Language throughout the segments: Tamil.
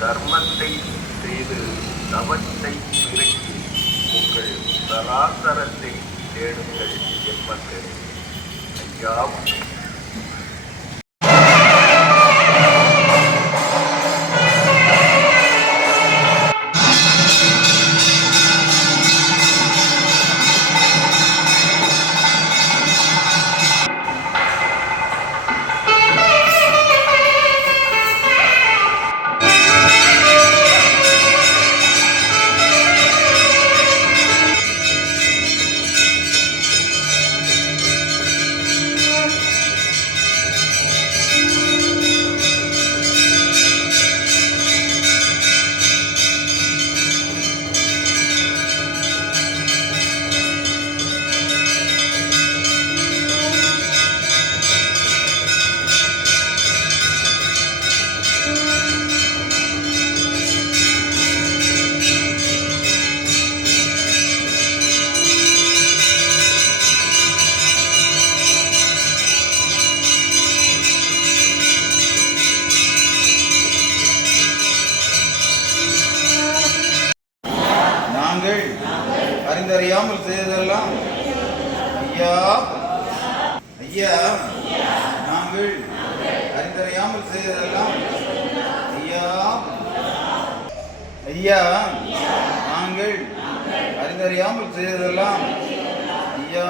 தர்மத்தை செய்து தவத்தை பெருக்கி உங்கள் சராசரத்தை தேடுங்கள் என்பது ஐயாவும் அறிந்தறியாமல் செய்ததெல்லாம் ஐயா ஐயா நாங்கள் அறிந்தறியாமல் செய்ததெல்லாம் ஐயா ஐயா நாங்கள் அறிந்தறியாமல் செய்ததெல்லாம் ஐயா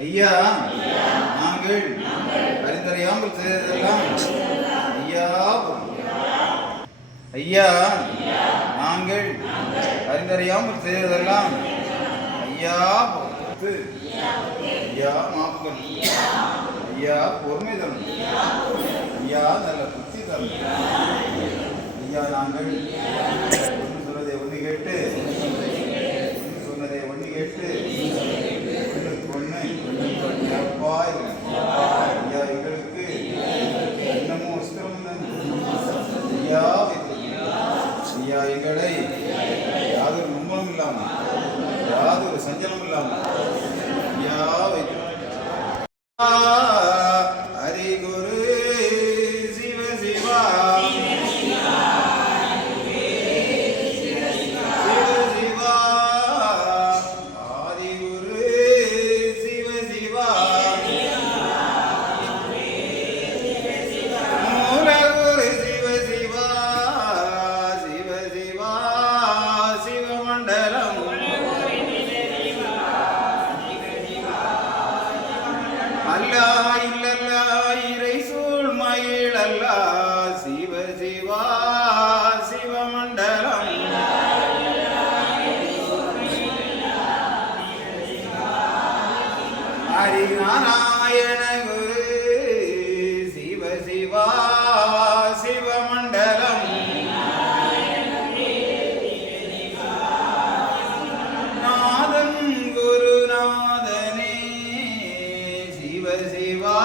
ஐயா நாங்கள் அறிந்தறியாமல் செய்ததெல்லாம் ஐயா ஐயா நாங்கள் அறிந்தறியாமல் செய்ததெல்லாம் ஐயா ஐயா மாப்புகள் ஐயா பொறுமை தரும் ஐயா நல்ல புத்தி தரும் ஐயா நாங்கள் ஒன்று சொன்னதை ஒன்று கேட்டு சொன்னதை ஒன்று கேட்டு ஒன்றுக்கு அப்பா ஐயா எங்களுக்கு இன்னமும் சிரமம் ஐயா ஐயா எங்களை யாதொரு மும்மலும் இல்லாமல் யாதொரு சஞ்சலம் இல்லாமல் ஐயா ஹரிகுரு சிவ சிவா சிவ சிவா சிவமண்டலம் ஹரி நாராயண குரு சிவ சிவா சிவமண்டலம் நாதன் குருநாதனே சிவ சிவா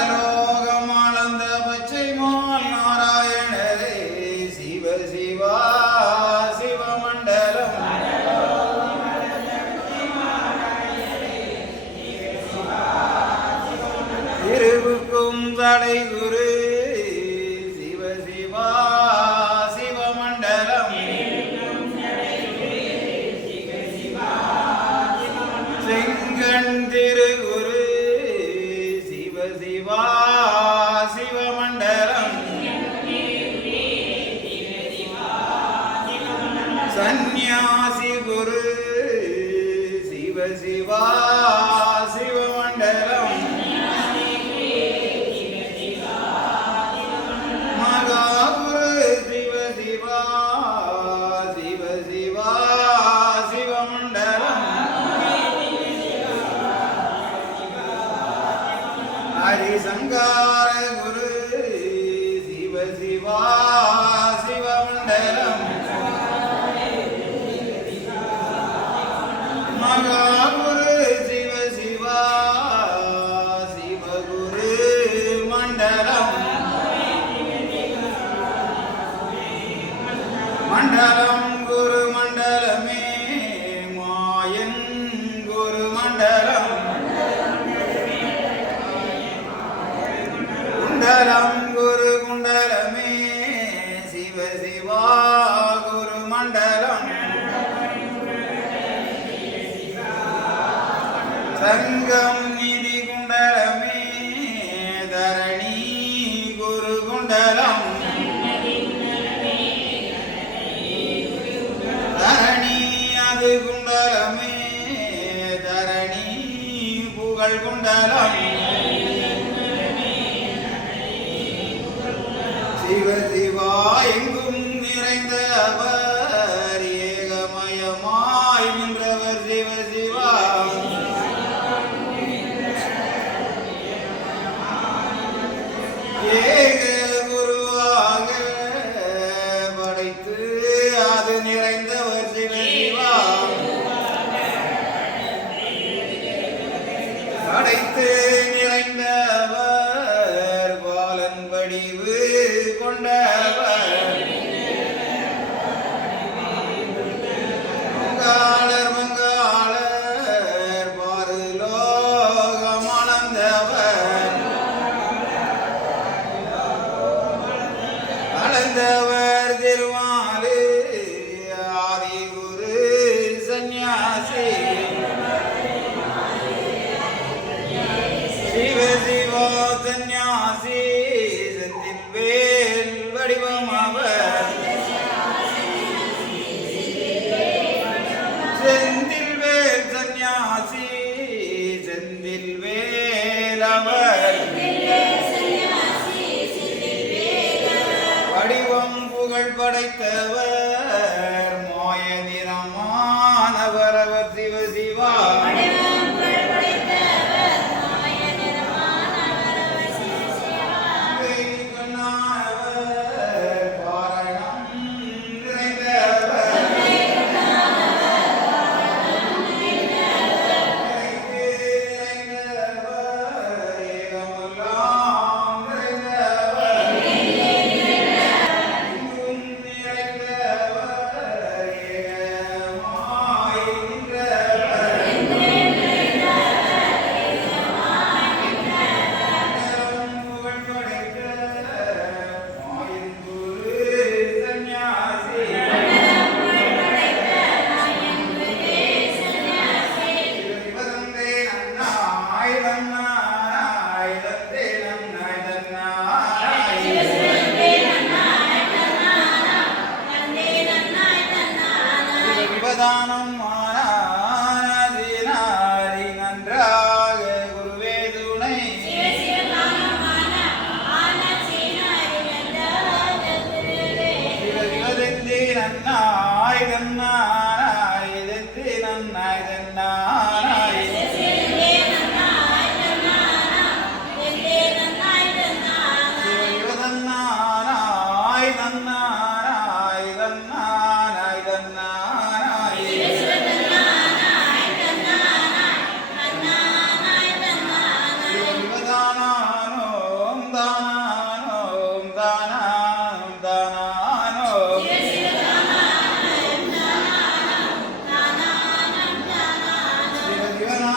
பரலோகமானந்த பச்சை மால் நாராயணரே சிவ சிவா சிவமண்டலம் திருவுக்கும் தடை குரு சிவ சிவா சிவமண்டலம் செங்கண் திருகுரு சிவா சிவமண்டலம் சந்நியாசி குரு சிவ சிவா சிவமண்டலம் மகாகுரு சிவ சிவா சிவ சிவா சிவமண்டலம் ஹரிசங்கார குரு சிவ சிவா சிவமண்டலம் மகாகுரு சிவ சிவா சிவகுரு மண்டலம் மண்டலம் குரு மண்டலமே மாயன் குரு மண்டலம் தங்கம் நிதி குண்டலமே தரணி குரு குண்டலம் தரணி அது குண்டலமே தரணி புகழ் குண்டலம் சிவ சிவா எங்கும் நிறைந்தவர் ஏகமயமாய் நின்றவர் சிவ சிவா ஏக குருவாக படைத்து அது நிறைந்தவர் சிவ சிவா படைத்து நிறைந்தவர் பாலன் வடிவு கொண்டவர் மங்காளர் மங்காளர் பாருலோகம் அளந்தவர் அளந்தவர் திருமாலு ஆதி குரு சந்நியாசி சிவ சிவா சந்நியாசி செந்தில் வேல் வடிவம் அவர் செந்தில் வேல் சந்நியாசி செந்தில் வேல் அவர் வடிவம் புகழ் படைத்தவர் மாய நிறமானவர் அவர் சிவ சிவா தானம் ஆனாதினாரி நன்றாக குருவே துணை சிவதெந்தி நன்னாய் தன்னாய் தெந்தி நன்னாய் தன்னாய் சிவதன்னாய் தன்னாய் தன்னாய் தன்னாய் சிவதானானோம் தானானோம் தானானோம் தானானோம்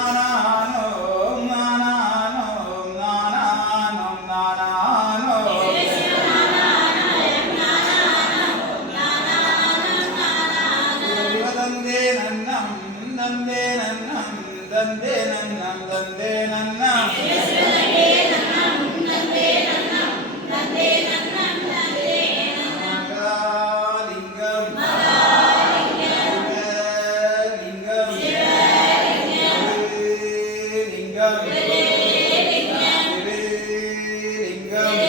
சிவதிவனானோம் நானானோம் நானானோம் நானானோம் சிவதந்தே நன்னம் தந்தே நன்னம் தந்தே நன்னம் தந்தே நன்னம் மகாலிங்கம் சிவலிங்கம் சிவலிங்கம்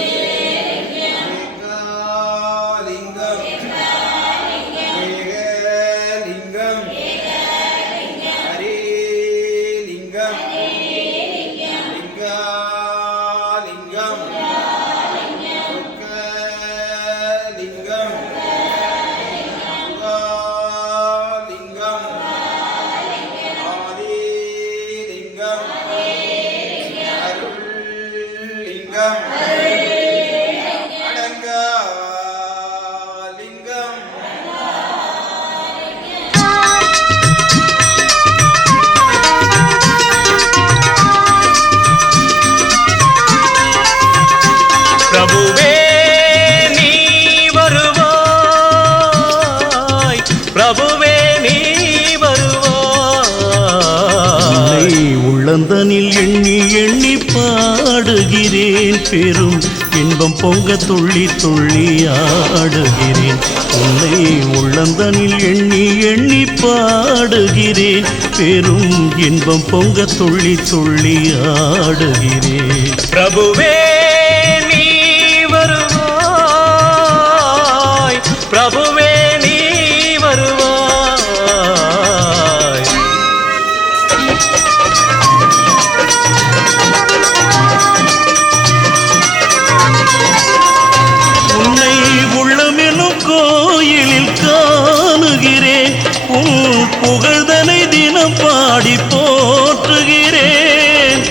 சிவலிங்கம் ஏகலிங்கம் ஏகலிங்கம் ஹரிலிங்கம் லிங்காலிங்கம் சுக்கலிங்கம் சுகாலிங்கம் ஆதிலிங்கம் உள்ளந்தனில் எண்ணி எண்ணி பாடுகிறேன் பெரும் இன்பம் பொங்க துள்ளி துள்ளி ஆடுகிறேன் உன்னை உள்ளந்தனில் எண்ணி எண்ணி பாடுகிறேன் பெரும் இன்பம் பொங்க துள்ளி துள்ளி ஆடுகிறேன் பிரபுவே நீ வருவாய் பிரபுவே நீ வருவாய் உன்னை உள்ளமெனும் கோயிலில் காணுகிறேன் உன் புகழ்தனை தினம் பாடி போற்றுகிறேன்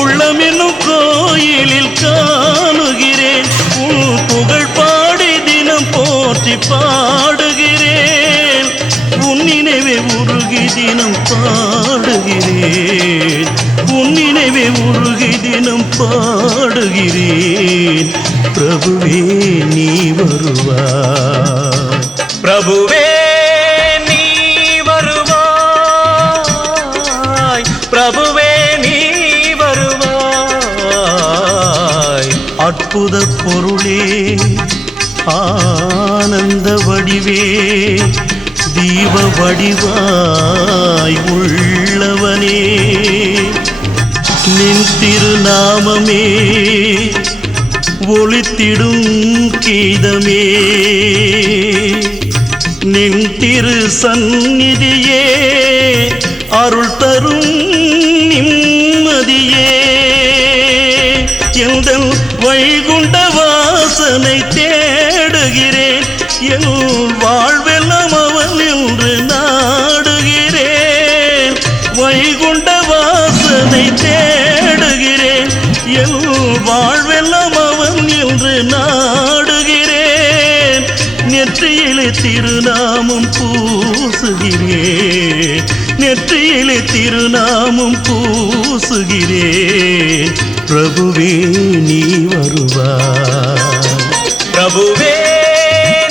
உள்ளமெனும் கோயிலில் காணுகிறேன் உன் புகழ் பாடி தினம் போற்றி பாடுகிறேன் உன் நினைவே உருகி தினம் பாடுகிறேன் உன் நினைவே உருகி தினம் பாடுகிறேன் பிரபுவே நீ வருவாய் பிரபுவே நீ வருவாய் பிரபுவே நீ வருவாய் அற்புத பொருளே ஆனந்த வடிவே தீப வடிவாய் உள்ளவனே நின் திருநாமமே ஒளித்திடும் கீதமே நின் திரு சந்நிதியே அருள் தரும் நிம்மதியே எந்தன் வைகுண்ட வாசனை தேடுகிறேன் என் வாழ்வெல்லாம் அவன் என்று நாடுகிறேன் வைகுண்ட வாசனை தேடுகிறேன் என் வாழ்வெல்லாம் அவன் என்று நாடுகிறேன் நெற்றியிலே திருநாமம் பூசுகிறேன் நெற்றியிலே திருநாமம் பூசுகிறேன் பிரபுவே நீ வருவாய் பிரபுவே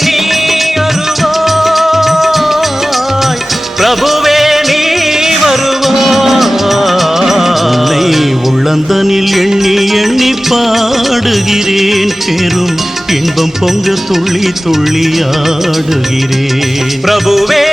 நீ வருவாய் பிரபுவே நீ வருவாய் உள்ளந்தனில் எண்ணி எண்ணி பாடுகிறேன் பெரும் இன்பம் பொங்க துள்ளி துள்ளி ஆடுகிறேன் பிரபுவே